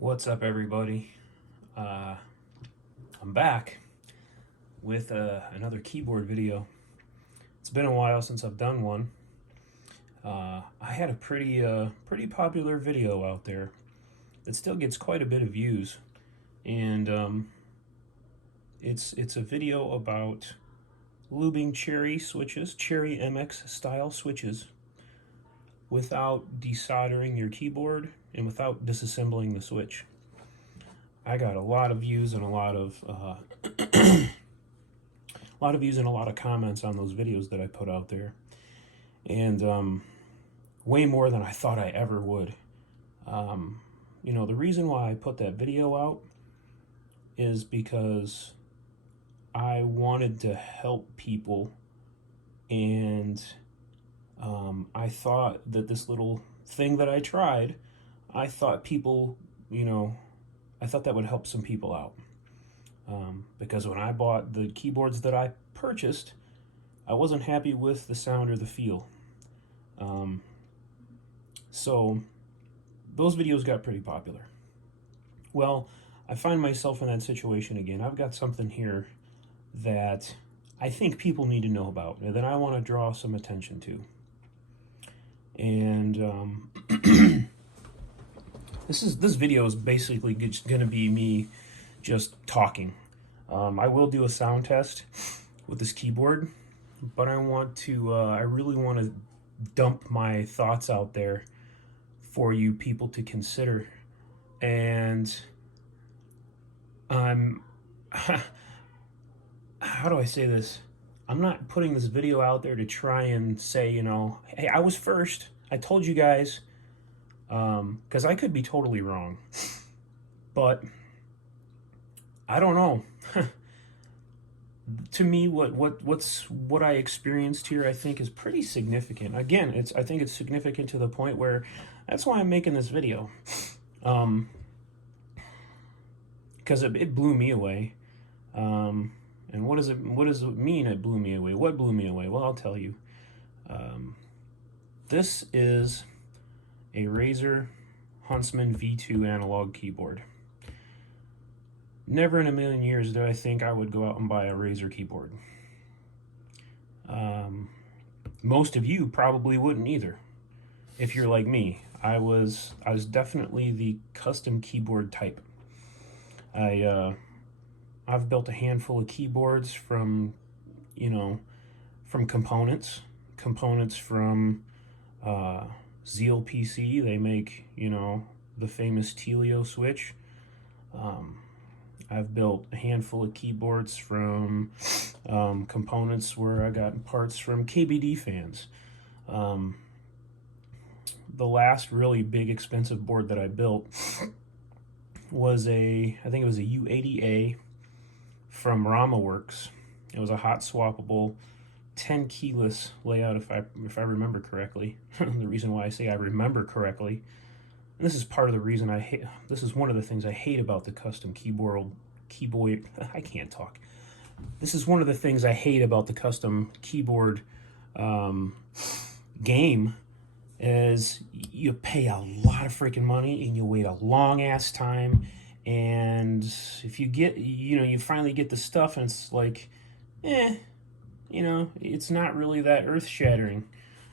What's up, everybody? I'm back with another keyboard video. It's been a while since I've done one. I had a pretty popular video out there that still gets quite a bit of views, and it's a video about lubing cherry switches, cherry MX style switches, without desoldering your keyboard and without disassembling the switch. I got a lot of views and a lot of comments on those videos that I put out there, and way more than I thought I ever would. The reason why I put that video out is because I wanted to help people, and I thought that this little thing that I tried, I thought people, I thought that would help some people out. Because when I bought the keyboards that I purchased, I wasn't happy with the sound or the feel. So those videos got pretty popular. Well, I find myself in that situation again. I've got something here that I think people need to know about and that I want to draw some attention to. And this video is basically just going to be me just talking. I will do a sound test with this keyboard, but I really want to dump my thoughts out there for you people to consider. And I'm how do I say this? I'm not putting this video out there to try and say, hey, I was first. I told you guys, because I could be totally wrong. But I don't know. To me, what I experienced here, I think, is pretty significant. Again, I think it's significant to the point where that's why I'm making this video, because it blew me away. And what does it mean? It blew me away. What blew me away? Well, I'll tell you. This is a RAZER Huntsman V2 Analog Keyboard. Never in a million years did I think I would go out and buy a RAZER keyboard. Most of you probably wouldn't either. If you're like me, I was definitely the custom keyboard type. I've built a handful of keyboards from components from Zeal PC. They make, the famous Telio switch. I've built a handful of keyboards from components where I got parts from KBD fans. The last really big expensive board that I built was I think it was a U80A from RamaWorks. It was a hot swappable 10 keyless layout, if I remember correctly. The reason why I say I remember correctly, and this is part of the reason this is one of the things I hate about the custom keyboard, I can't talk. This is one of the things I hate about the custom keyboard game, is you pay a lot of freaking money and you wait a long ass time, and if you get, you finally get the stuff and it's like, it's not really that earth-shattering.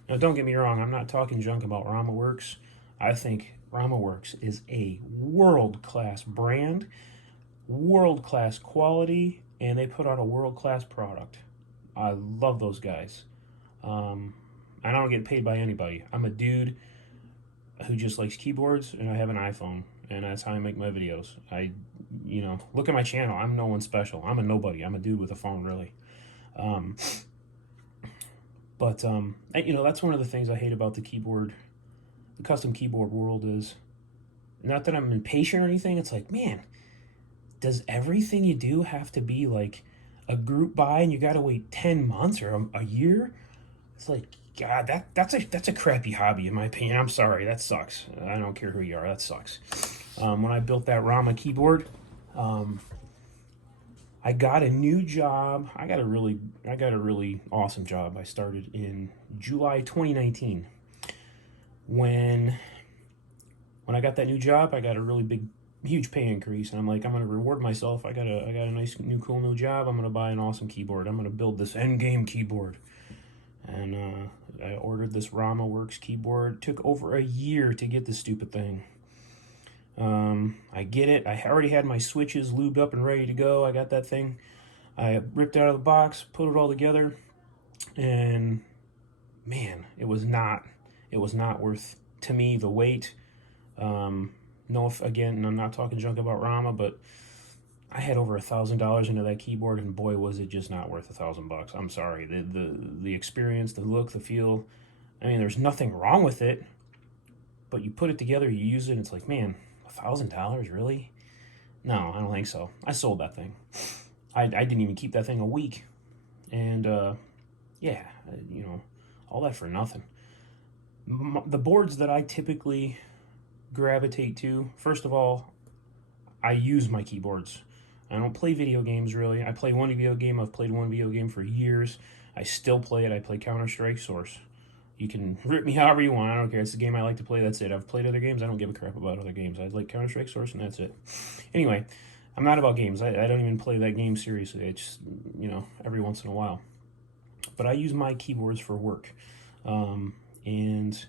Now, don't get me wrong, I'm not talking junk about RamaWorks. I think RamaWorks is a world-class brand, world-class quality, and they put out a world-class product. I love those guys. I don't get paid by anybody. I'm a dude who just likes keyboards, and I have an iPhone, and that's how I make my videos. Look at my channel. I'm no one special. I'm a nobody. I'm a dude with a phone, really. But that's one of the things I hate about the custom keyboard world, is not that I'm impatient or anything. It's like, man, does everything you do have to be like a group buy and you got to wait 10 months or a year? It's like, God, that's a crappy hobby in my opinion. I'm sorry, that sucks. I don't care who you are, that sucks. When I built that Rama keyboard, I got a new job. I got a really awesome job. I started in July 2019. When I got that new job, I got a really big huge pay increase, and I'm like, I'm gonna reward myself. I got a nice cool new job. I'm gonna buy an awesome keyboard. I'm gonna build this end game keyboard, and I ordered this RamaWorks keyboard. It took over a year to get this stupid thing. I get it. I already had my switches lubed up and ready to go. I got that thing. I ripped it out of the box, put it all together, and man, it was not worth to me the wait. No, again, I'm not talking junk about Rama, but I had over $1,000 into that keyboard, and boy, was it just not worth $1,000. I'm sorry. The experience, the look, the feel. I mean, there's nothing wrong with it, but you put it together, you use it, and it's like, man, $1,000, really? No, I don't think so. I sold that thing. I didn't even keep that thing a week, and yeah, you know, all that for nothing. The boards that I typically gravitate to, first of all, I use my keyboards. I don't play video games, really. I play one video game. I've played one video game for years. I still play it. I play Counter-Strike Source. You can rip me however you want. I don't care. It's the game I like to play. That's it. I've played other games. I don't give a crap about other games. I like Counter-Strike Source, and that's it. Anyway, I'm not about games. I don't even play that game seriously. It's, you know, every once in a while. But I use my keyboards for work. And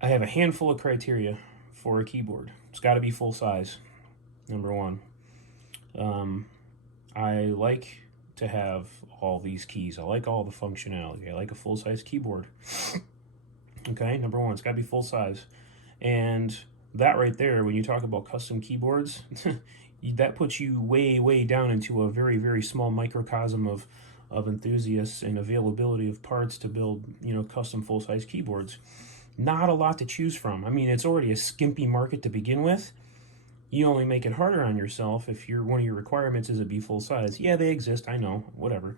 I have a handful of criteria for a keyboard. It's got to be full size, number one. I like to have all these keys. I like all the functionality. I like a full-size keyboard. Okay, number one, it's got to be full size. And that right there, when you talk about custom keyboards, that puts you way, way down into a very, very small microcosm of enthusiasts and availability of parts to build, you know, custom full-size keyboards. Not a lot to choose from. I mean, it's already a skimpy market to begin with. You only make it harder on yourself if one of your requirements is to be full size. Yeah, they exist, I know, whatever.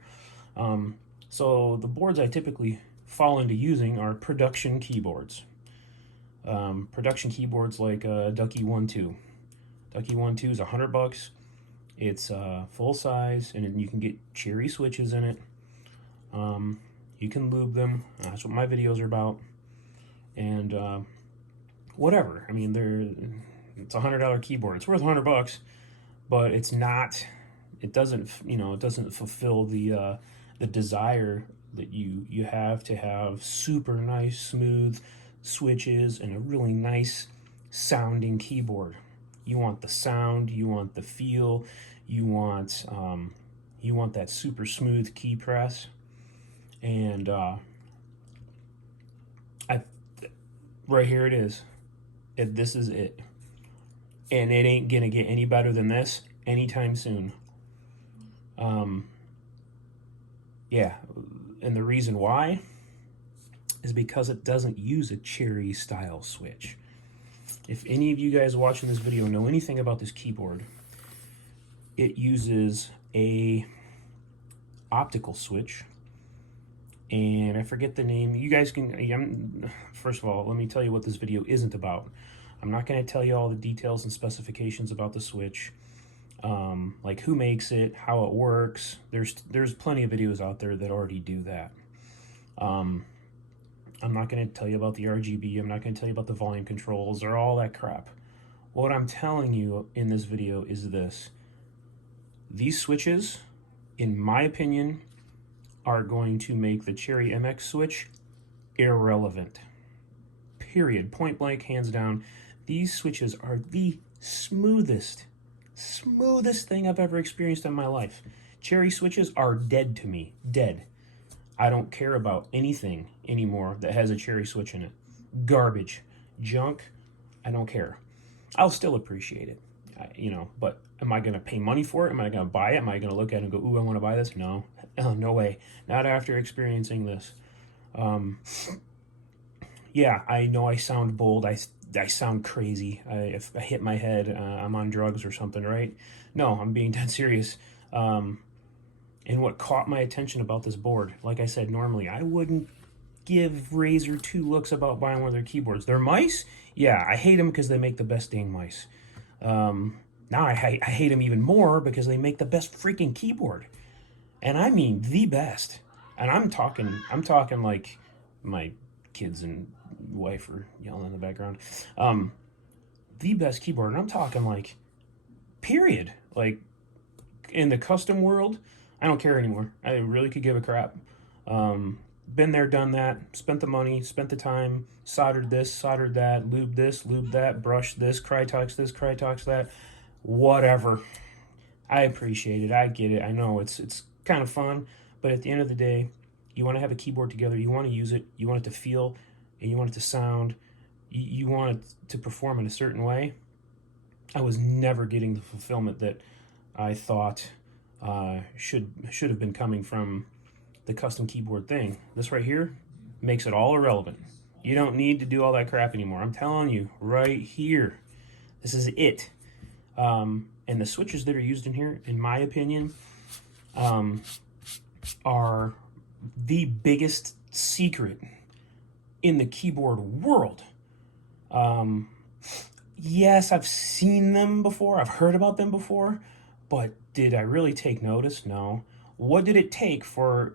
So the boards I typically fall into using are production keyboards. Production keyboards like Ducky 1.2. Ducky 1.2 is $100. It's full size, and you can get cherry switches in it. You can lube them. That's what my videos are about. And whatever. I mean, it's a $100 keyboard. It's worth $100, but it's not. It doesn't, you know, it doesn't fulfill the desire that you have to have super nice, smooth switches and a really nice sounding keyboard. You want the sound, you want the feel, you want that super smooth key press, and right here it is. This is it, and it ain't gonna get any better than this anytime soon. Yeah, and the reason why is because it doesn't use a cherry style switch. If any of you guys watching this video know anything about this keyboard, it uses a optical switch, and I forget the name. You guys can, first of all, let me tell you what this video isn't about. I'm not going to tell you all the details and specifications about the switch, like who makes it, how it works. There's plenty of videos out there that already do that. I'm not going to tell you about the RGB. I'm not going to tell you about the volume controls or all that crap. What I'm telling you in this video is this. These switches, in my opinion, are going to make the Cherry MX switch irrelevant. Period. Point blank, hands down. These switches are the smoothest thing I've ever experienced in my life. Cherry switches are dead to me. Dead. I don't care about anything anymore that has a cherry switch in it. Garbage. Junk. I don't care. I'll still appreciate it. You know, but am I going to pay money for it? Am I going to buy it? Am I going to look at it and go, ooh, I want to buy this? No. No way. Not after experiencing this. Yeah, I know I sound bold. I sound crazy. If I hit my head, I'm on drugs or something, right? No, I'm being dead serious. And what caught my attention about this board, like I said, normally I wouldn't give RAZER two looks about buying one of their keyboards. They're mice? Yeah, I hate them because they make the best dang mice. Now I hate them even more because they make the best freaking keyboard. And I mean the best. And I'm talking like my kids and wife are yelling in the background. the best keyboard, and I'm talking like, period. Like, in the custom world, I don't care anymore. I really could give a crap. Been there, done that, spent the money, spent the time, soldered this, soldered that, lubed this, lubed that, brushed this, Krytox this, Krytox that, whatever. I appreciate it. I get it. I know it's kind of fun, but at the end of the day, you want to have a keyboard together. You want to use it. You want it to feel, and you want it to sound. You want it to perform in a certain way. I was never getting the fulfillment that I thought should have been coming from the custom keyboard thing. This right here makes it all irrelevant. You don't need to do all that crap anymore. I'm telling you, right here, this is it. And the switches that are used in here, in my opinion, are the biggest secret in the keyboard world. Yes, I've seen them before. I've heard about them before, but did I really take notice? No. What did it take for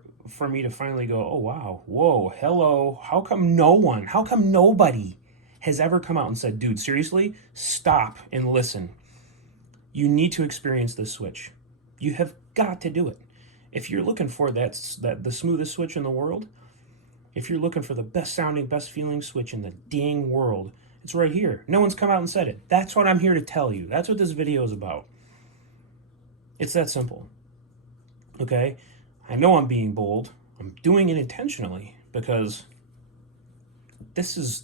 me to finally go, oh, wow, whoa, hello, how come nobody has ever come out and said, dude, seriously, stop and listen. You need to experience this switch. You have got to do it. If you're looking for the smoothest switch in the world, if you're looking for the best sounding, best feeling switch in the dang world, it's right here. No one's come out and said it. That's what I'm here to tell you. That's what this video is about. It's that simple. Okay? I know I'm being bold. I'm doing it intentionally because this is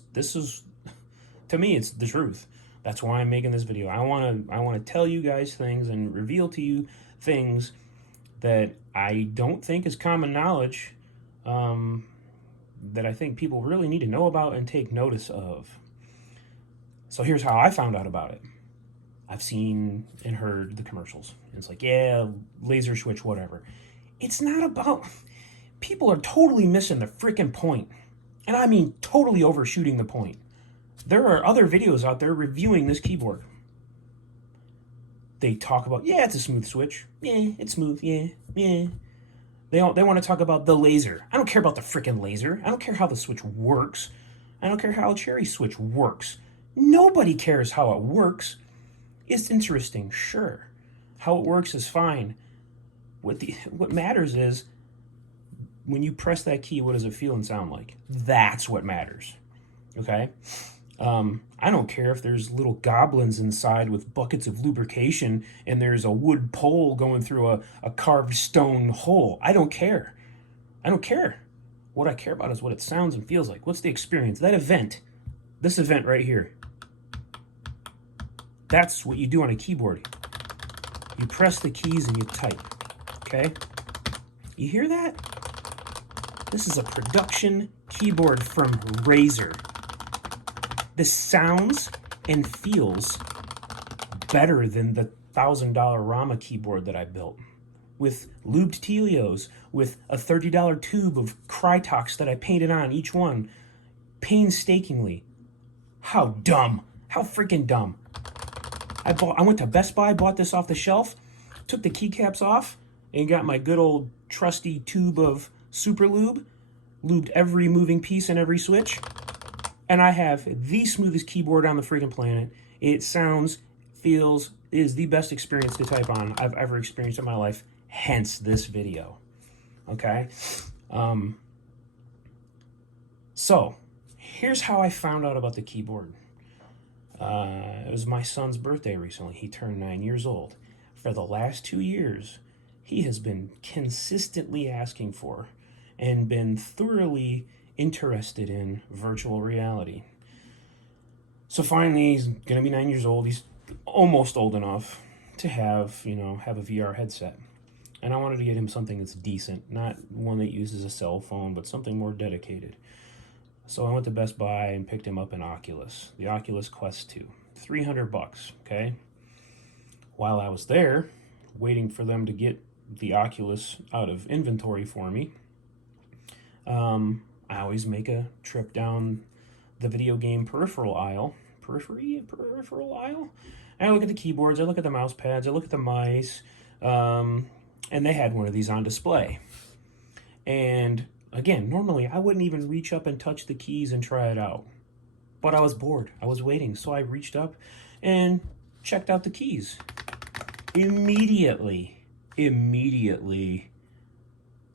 to me, it's the truth. That's why I'm making this video. I want to tell you guys things and reveal to you things that I don't think is common knowledge, that I think people really need to know about and take notice of. So here's how I found out about it. I've seen and heard the commercials. It's like, yeah, laser switch, whatever. It's not about... People are totally missing the freaking point. And I mean totally overshooting the point. There are other videos out there reviewing this keyboard. They talk about, yeah, it's a smooth switch. Yeah, it's smooth. Yeah. They want to talk about the laser. I don't care about the freaking laser. I don't care how the switch works. I don't care how a cherry switch works. Nobody cares how it works. It's interesting, sure. How it works is fine. What matters is when you press that key, what does it feel and sound like? That's what matters. Okay? I don't care if there's little goblins inside with buckets of lubrication and there's a wood pole going through a carved stone hole. I don't care. I don't care. What I care about is what it sounds and feels like. What's the experience? That event. This event right here. That's what you do on a keyboard. You press the keys and you type. Okay? You hear that? This is a production keyboard from RAZER. This sounds and feels better than the $1,000 Rama keyboard that I built. With lubed Telios, with a $30 tube of Krytox that I painted on each one, painstakingly. How dumb. How freaking dumb. I went to Best Buy, bought this off the shelf, took the keycaps off, and got my good old trusty tube of super lube, lubed every moving piece and every switch, and I have the smoothest keyboard on the freaking planet. It sounds, feels, is the best experience to type on I've ever experienced in my life, hence this video. Okay? So, here's how I found out about the keyboard. It was my son's birthday recently. He turned 9 years old. For the last 2 years, he has been consistently asking for and been thoroughly interested in virtual reality. So finally, he's going to be 9 years old. He's almost old enough to have a VR headset. And I wanted to get him something that's decent, not one that uses a cell phone, but something more dedicated. So I went to Best Buy and picked him up an Oculus, the Oculus Quest 2, $300, okay? While I was there, waiting for them to get the Oculus out of inventory for me, I always make a trip down the video game peripheral aisle, and I look at the keyboards, I look at the mouse pads, I look at the mice, and they had one of these on display. And again, normally I wouldn't even reach up and touch the keys and try it out. but I was bored. I was waiting, so I reached up and checked out the keys. Immediately,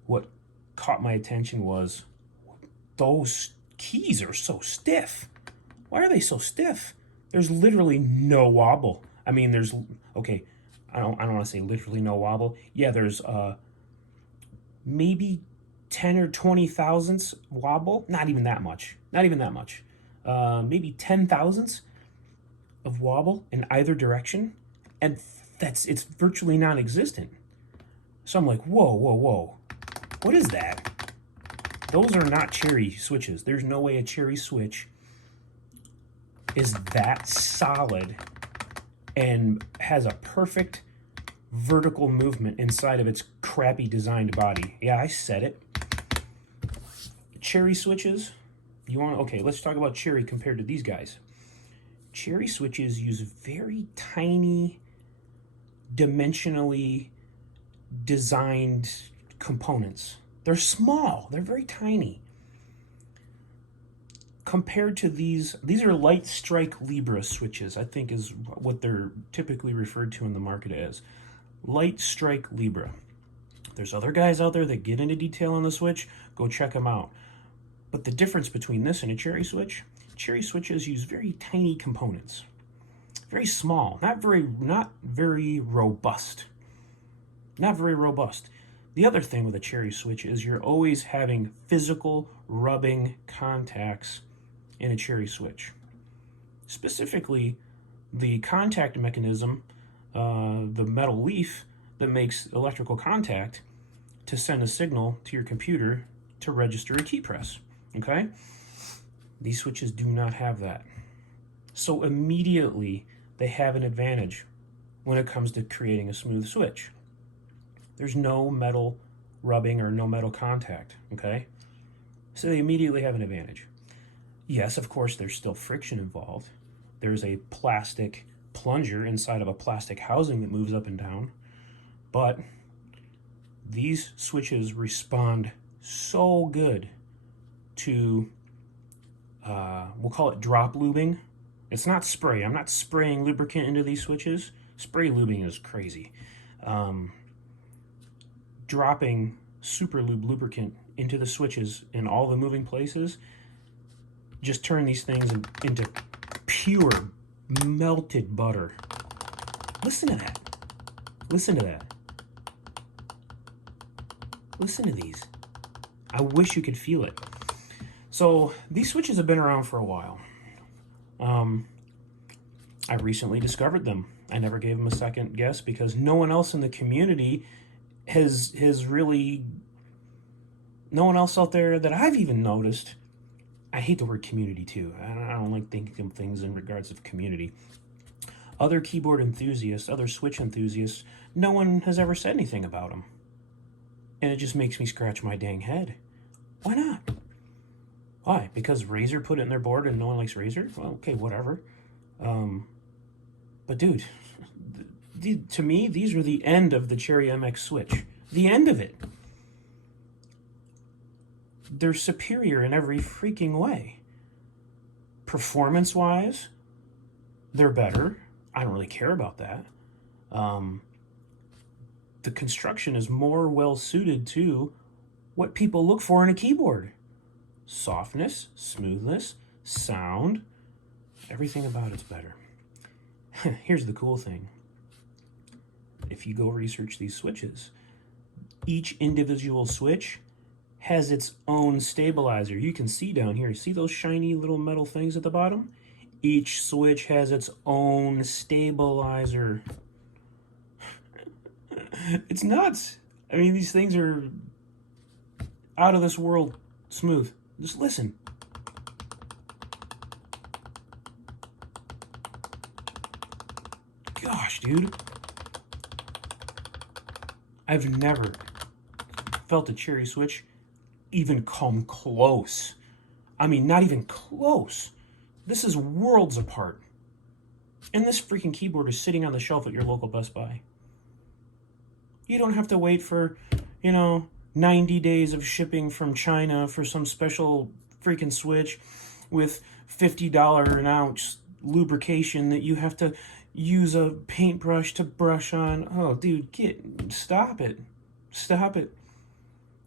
what caught my attention was those keys are so stiff. Why are they so stiff? There's literally no wobble. I mean, there's, okay, I don't want to say literally no wobble. Yeah, there's maybe 10 or 20 thousandths wobble. Not even that much. Maybe 10 thousandths of wobble in either direction. And it's virtually non-existent. So I'm like, whoa. What is that? Those are not cherry switches. There's no way a cherry switch is that solid and has a perfect vertical movement inside of its crappy designed body. Yeah, I said it. Cherry switches, okay, let's talk about cherry compared to these guys. Cherry switches use very tiny, dimensionally designed components. They're small, they're very tiny. Compared to these are light strike Libra switches, I think is what they're typically referred to in the market as. Light strike Libra. There's other guys out there that get into detail on the switch, go check them out. But the difference between this and a cherry switches use very tiny components. Very small, not very robust. Not very robust. The other thing with a cherry switch is you're always having physical rubbing contacts in a cherry switch. Specifically, the contact mechanism, the metal leaf that makes electrical contact to send a signal to your computer to register a key press, okay? These switches do not have that. So immediately, they have an advantage when it comes to creating a smooth switch. There's no metal rubbing or no metal contact, okay? So they immediately have an advantage. Yes, of course, there's still friction involved. There's a plastic plunger inside of a plastic housing that moves up and down. But these switches respond so good to, we'll call it drop lubing. It's not spray. I'm not spraying lubricant into these switches. Spray lubing is crazy. Dropping super lube lubricant into the switches in all the moving places just turn these things into pure melted butter. Listen to that. Listen to that. Listen to these. I wish you could feel it. So these switches have been around for a while. I recently discovered them. I never gave them a second guess because no one else in the community has really, no one else out there that I've even noticed. I hate the word community too. I don't like thinking of things in regards of community. Other keyboard enthusiasts, other switch enthusiasts, no one has ever said anything about them. And it just makes me scratch my dang head. Why not? Why? Because RAZER put it in their board and no one likes RAZER? Well, okay, whatever. But dude, to me, these are the end of the Cherry MX switch. The end of it. They're superior in every freaking way. Performance-wise, they're better. I don't really care about that. The construction is more well-suited to what people look for in a keyboard. Softness, smoothness, sound, everything about it's better. Here's the cool thing. If you go research these switches, each individual switch has its own stabilizer. You can see down here, see those shiny little metal things at the bottom? Each switch has its own stabilizer. It's nuts. I mean, these things are out of this world smooth. Just listen. Gosh, dude. I've never felt a Cherry switch even come close. I mean, not even close. This is worlds apart. And this freaking keyboard is sitting on the shelf at your local Best Buy. You don't have to wait for, 90 days of shipping from China for some special freaking switch. with $50 an ounce lubrication that you have to use a paintbrush to brush on. Oh, dude, stop it. Stop it.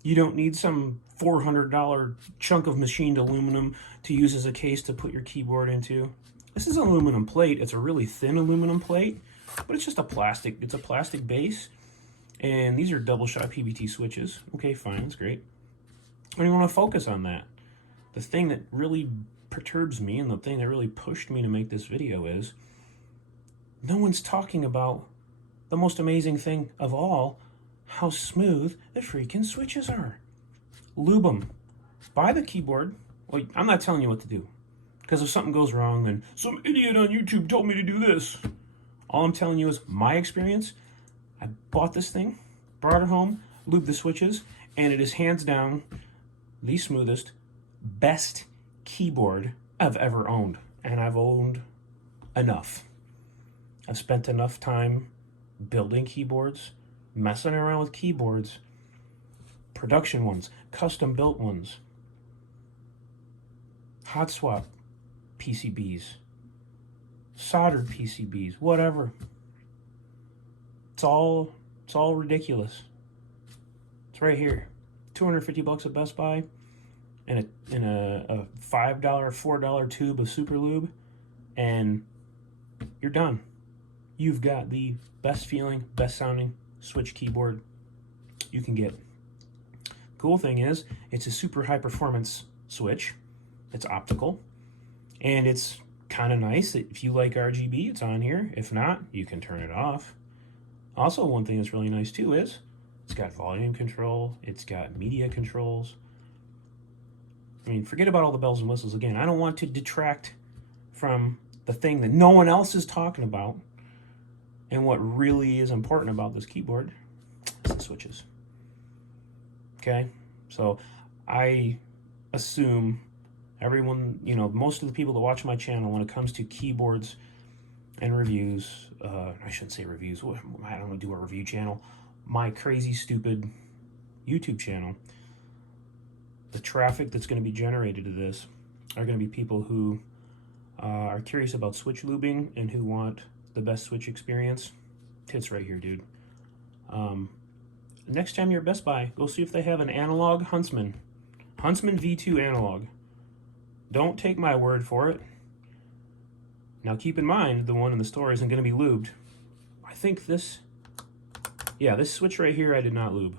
You don't need some $400 chunk of machined aluminum to use as a case to put your keyboard into. This is an aluminum plate. It's a really thin aluminum plate, but it's just a plastic. It's a plastic base, and these are double shot PVT switches. Okay, fine, that's great. I don't even want to focus on that. The thing that really perturbs me and the thing that really pushed me to make this video is no one's talking about the most amazing thing of all, how smooth the freaking switches are. Lube them. Buy the keyboard. Well, I'm not telling you what to do, because if something goes wrong, then some idiot on YouTube told me to do this. All I'm telling you is my experience. I bought this thing, brought it home, lubed the switches, and it is hands down the smoothest, best keyboard I've ever owned. And I've owned enough. I've spent enough time building keyboards, messing around with keyboards, production ones, custom built ones, hot swap PCBs, soldered PCBs, whatever. It's all ridiculous. It's right here. $250 at Best Buy, and a $5, $4 tube of Super Lube, and you're done. You've got the best feeling, best sounding switch keyboard you can get. Cool thing is, it's a super high performance switch. It's optical, and it's kind of nice that if you like RGB, it's on here. If not, you can turn it off. Also, one thing that's really nice too is it's got volume control, it's got media controls. I mean, forget about all the bells and whistles. Again, I don't want to detract from the thing that no one else is talking about, and what really is important about this keyboard is the switches. Okay, so I assume everyone, most of the people that watch my channel, when it comes to keyboards and reviews, I shouldn't say reviews, I don't do a review channel, my crazy stupid YouTube channel, the traffic that's going to be generated to this are going to be people who are curious about switch lubing and who want the best switch experience. It's right here, dude. Next time you're at Best Buy, go see if they have an analog Huntsman V2 Analog. Don't take my word for it. Now keep in mind, the one in the store isn't going to be lubed. I think this switch right here I did not lube.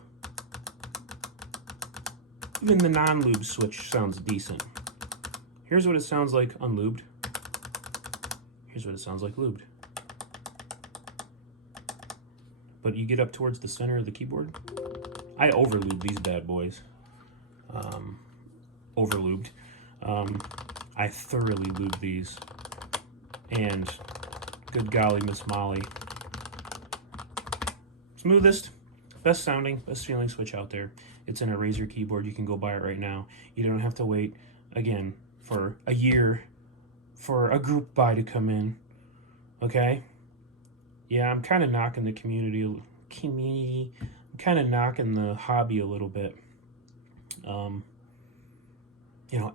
Even the non-lube switch sounds decent. Here's what it sounds like unlubed. Here's what it sounds like lubed. But you get up towards the center of the keyboard. I overlubed these bad boys. Overlubed. I thoroughly lubed these. And good golly, Miss Molly. Smoothest, best sounding, best feeling switch out there. It's in a RAZER keyboard. You can go buy it right now. You don't have to wait, again, for a year for a group buy to come in. Okay? Yeah, I'm kind of knocking the community. I'm kind of knocking the hobby a little bit.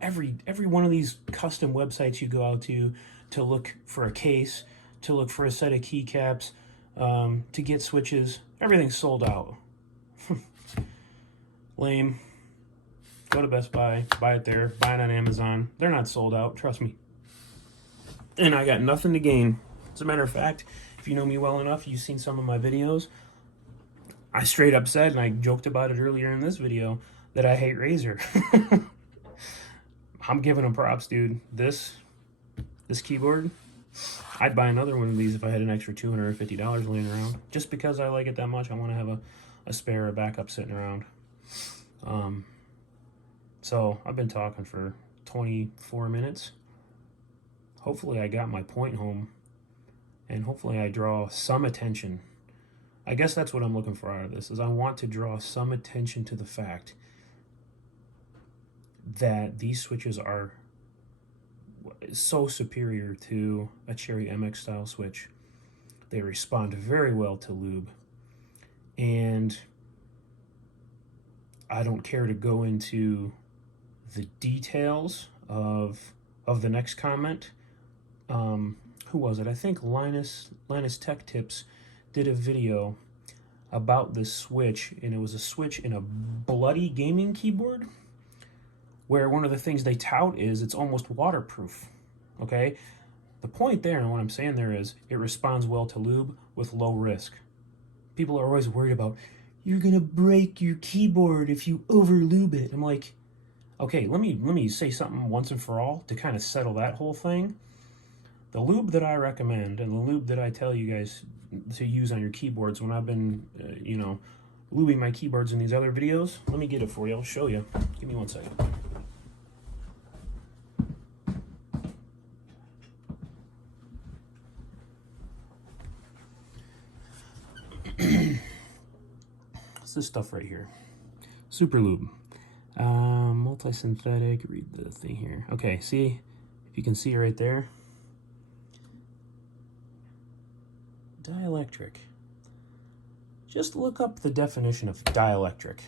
Every one of these custom websites you go out to look for a case, to look for a set of keycaps, to get switches, everything's sold out. Lame. Go to Best Buy, buy it there, buy it on Amazon. They're not sold out, trust me. And I got nothing to gain. As a matter of fact, if you know me well enough, you've seen some of my videos, I straight up said, and I joked about it earlier in this video, that I hate RAZER. I'm giving them props, dude. This keyboard, I'd buy another one of these if I had an extra $250 laying around. Just because I like it that much, I want to have a spare, a backup sitting around. So I've been talking for 24 minutes. Hopefully I got my point home, and hopefully I draw some attention. I guess that's what I'm looking for out of this, is I want to draw some attention to the fact that these switches are so superior to a Cherry MX style switch. They respond very well to lube, and I don't care to go into the details of of the next comment. Who was it? I think Linus Tech Tips did a video about this switch, and it was a switch in a bloody gaming keyboard, where one of the things they tout is it's almost waterproof. Okay, the point there, and what I'm saying there is, it responds well to lube with low risk. People are always worried about, you're gonna break your keyboard if you over lube it. I'm like, okay, let me say something once and for all to kind of settle that whole thing. The lube that I recommend, and the lube that I tell you guys to use on your keyboards when I've been, you know, lubing my keyboards in these other videos, let me get it for you. I'll show you. Give me 1 second. It's this stuff right here. Super Lube. Multi-synthetic. Read the thing here. Okay, see? If you can see right there. Dielectric. Just look up the definition of dielectric.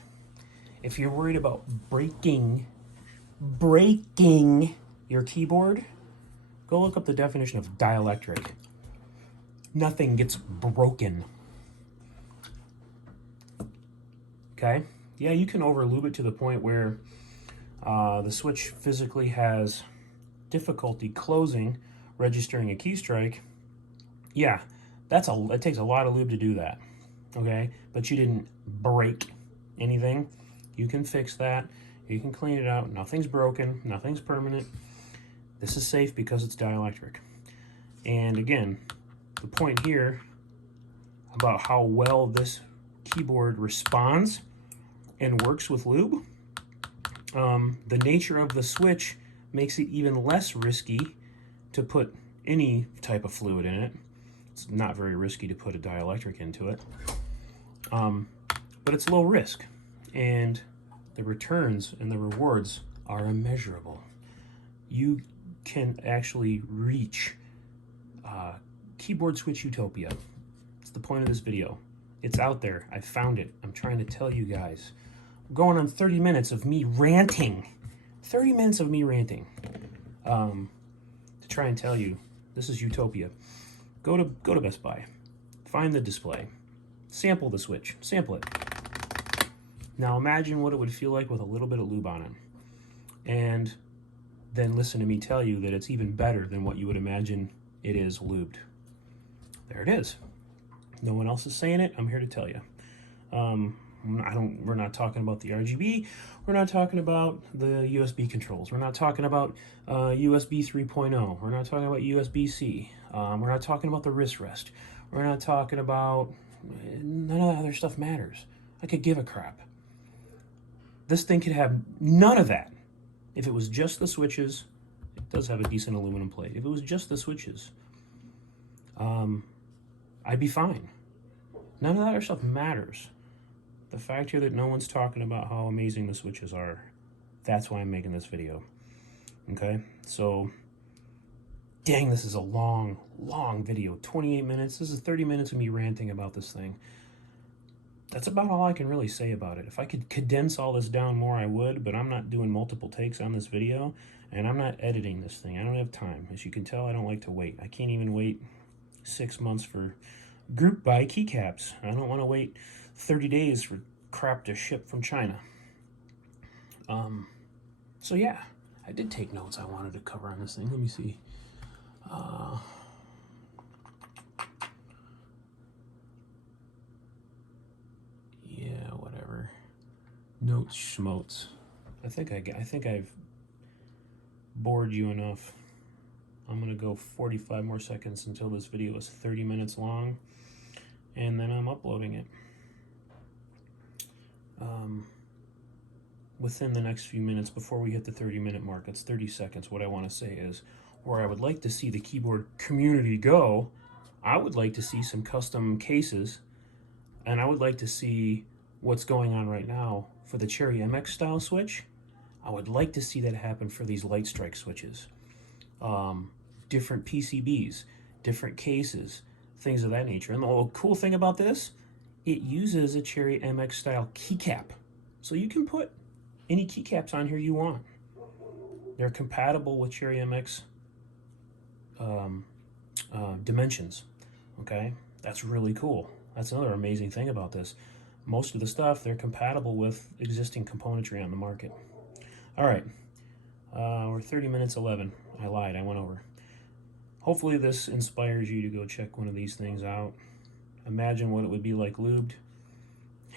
If you're worried about breaking your keyboard, go look up the definition of dielectric. Nothing gets broken. Okay? Yeah, you can overlube it to the point where the switch physically has difficulty closing, registering a key strike. Yeah, it takes a lot of lube to do that. Okay? But you didn't break anything. You can fix that. You can clean it out. Nothing's broken. Nothing's permanent. This is safe because it's dielectric. And again, the point here about how well this keyboard responds and works with lube, the nature of the switch makes it even less risky to put any type of fluid in it. It's not very risky to put a dielectric into it, but it's low risk, and the returns and the rewards are immeasurable. You can actually reach keyboard switch utopia. It's the point of this video. It's out there. I found it. I'm trying to tell you guys. I'm going on 30 minutes of me ranting. 30 minutes of me ranting to try and tell you this is utopia. Go to Best Buy. Find the display. Sample the switch. Sample it. Now imagine what it would feel like with a little bit of lube on it. And then listen to me tell you that it's even better than what you would imagine it is lubed. There it is. No one else is saying it. I'm here to tell you. We're not talking about the RGB. We're not talking about the USB controls. We're not talking about USB 3.0. We're not talking about USB-C. We're not talking about the wrist rest. We're not talking about... None of that other stuff matters. I could give a crap. This thing could have none of that. If it was just the switches, it does have a decent aluminum plate. If it was just the switches, I'd be fine. None of that other stuff matters. The fact here that no one's talking about how amazing the switches are, that's why I'm making this video. Okay? So, dang, this is a long, long video. 28 minutes. This is 30 minutes of me ranting about this thing. That's about all I can really say about it. If I could condense all this down more, I would, but I'm not doing multiple takes on this video, and I'm not editing this thing. I don't have time. As you can tell, I don't like to wait. I can't even wait 6 months for group buy keycaps. I don't want to wait 30 days for crap to ship from China. So yeah, I did take notes I wanted to cover on this thing. Let me see. Yeah, whatever. Notes, schmotes. I think I've bored you enough. I'm gonna go 45 more seconds until this video is 30 minutes long, and then I'm uploading it. Within the next few minutes, before we hit the 30-minute mark, it's 30 seconds, what I want to say is, where I would like to see the keyboard community go, I would like to see some custom cases, and I would like to see what's going on right now for the Cherry MX style switch. I would like to see that happen for these light strike switches. Different PCBs, different cases, things of that nature. And the cool thing about this, it uses a Cherry MX style keycap. So you can put any keycaps on here you want. They're compatible with Cherry MX dimensions. Okay, that's really cool. That's another amazing thing about this. Most of the stuff, they're compatible with existing componentry on the market. All right, we're 30 minutes 11. I lied, I went over. Hopefully this inspires you to go check one of these things out. Imagine what it would be like lubed.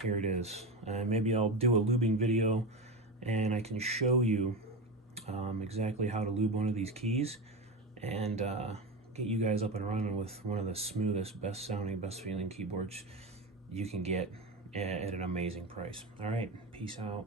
Here it is. Maybe I'll do a lubing video and I can show you exactly how to lube one of these keys and get you guys up and running with one of the smoothest, best sounding, best feeling keyboards you can get at an amazing price. All right, peace out.